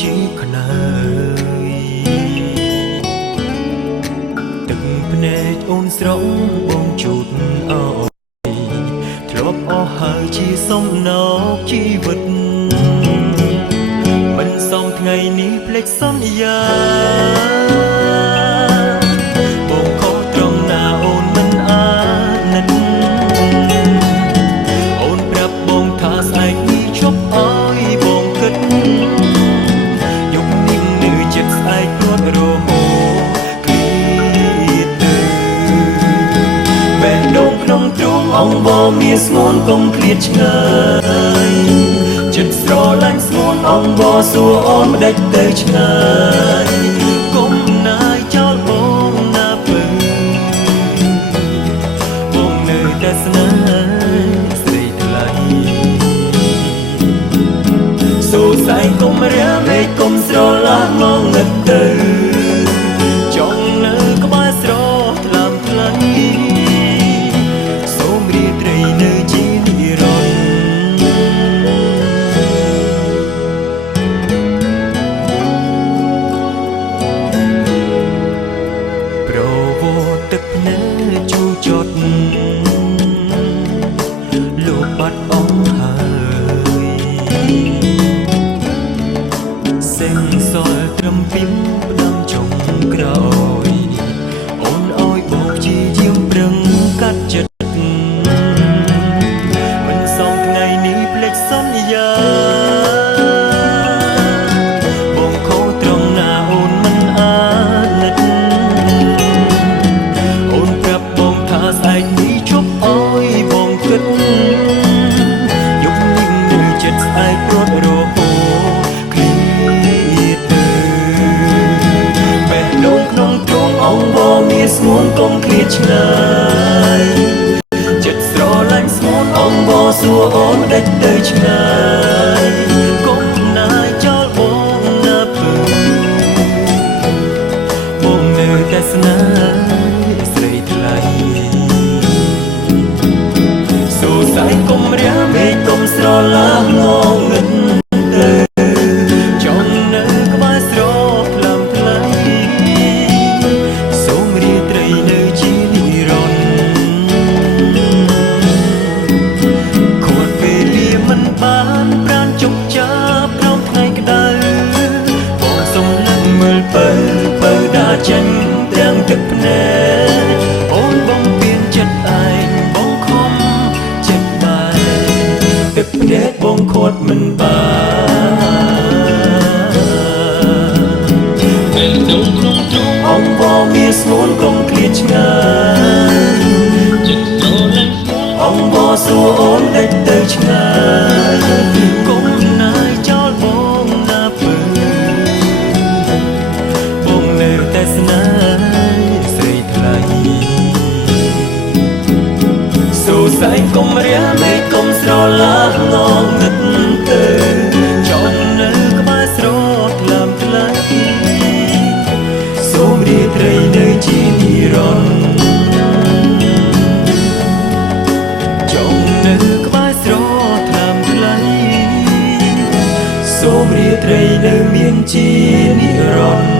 ជីខ្នើយទឹកភ្នែកអូនស្រស់បងជូតអោយធ្លាប់អស់ហើយជាសំណោកជីវិតមិនសមថ្ងៃនេះភ្លេចសន្យាបងខុសត្រង់ណាអូនមិនអាណិតអូនប្រាប់បងថាស្អែកនេះឈប់អើយបងគិតយកនាងនៅចិត្តស្អែកព្រួតរហូតឃ្លៀតទៅបែកដូងក្នុងទ្រូងអងបងមានស្ងួនកុំឃ្លាតឆ្ងាយចិត្តស្រឡាញ់ស្ងួនអងបសួរអូនមិនដេចទៅឆ្ងាយកុំណាយចោលបងណាពើបងនៅតែស្នេហ៍ស្រីថ្លៃសូសៃកុំរាមេកុំស្រឡាញ់មកងឹតទៅចង់នៅក្បែរស្រថ្លាមថ្លៃសូមរីត្រីនៅជានិរន្តរ៍ទឹកភ្នែកជូរចត់លោកបាត់អស់ហើយសេងសល់ត្រឹមពីមផ្ដាំចុងក្រោយអូនអើយបងព្យាយាមប្រឹងកាត់ចិត្តមិនសមថ្ងៃនេះភ្លេចសន្យាបងខុសត្រង់ណាអូនមិនអាណិតស្អែកនេះជប់អើយបងគិតយកនាងនៅចិត្តស្អែកព្រួតរហូតឃ្លៀតទៅបែកដូងក្នុងទ្រូងអងបងមានស្ងួនកុំឃ្លាតឆ្ងាយចិត្តស្រឡាញ់ស្ងួនអងបងសួរអូនមិនដេចទៅឆ្ងាយកុំណាយចោលបងណាពើបងនៅតែស្នេហ៍ស្រីថ្លៃស្អែកកុំរាមេកុំស្រឡាញ់ងងឹតទៅចង់នៅក្បែរស្រថ្លាមថ្លៃសូមរីត្រីនៅជានិរន្តរ៍គាត់ពេលលាមិនបានប្រានជប់ចាប់ព្រមថ្ងៃក្តៅបងសុំនឹងមើលបើដាចាញ់ទាំងទឹកភ្នែកអូនបងពៀនចិត្តឯងបងខំទឹកភ្នែកបងខត់មិនបានពេលដងក្នុងទ្រូងអងបងមានស្ងួនកុំឃ្លាតឆ្ងាយចិត្តស្រឡាញ់អងបងសួរអូនដេចទៅឆ្ងាយកុំណាយចោលបងណាពើបងនៅតែស្នេហ៍ស្រីថ្លៃសូសៃកុំរាមេកុំស្រឡាញ់ងងឹតទៅចង់នៅក្បែរស្រថ្លាមថ្លៃសូមរីត្រីនៅជានិរន្តរ៍ចង់នៅក្បែរស្រថ្លាមថ្លៃសូមរីត្រីនៅមានជានិរន្តរ៍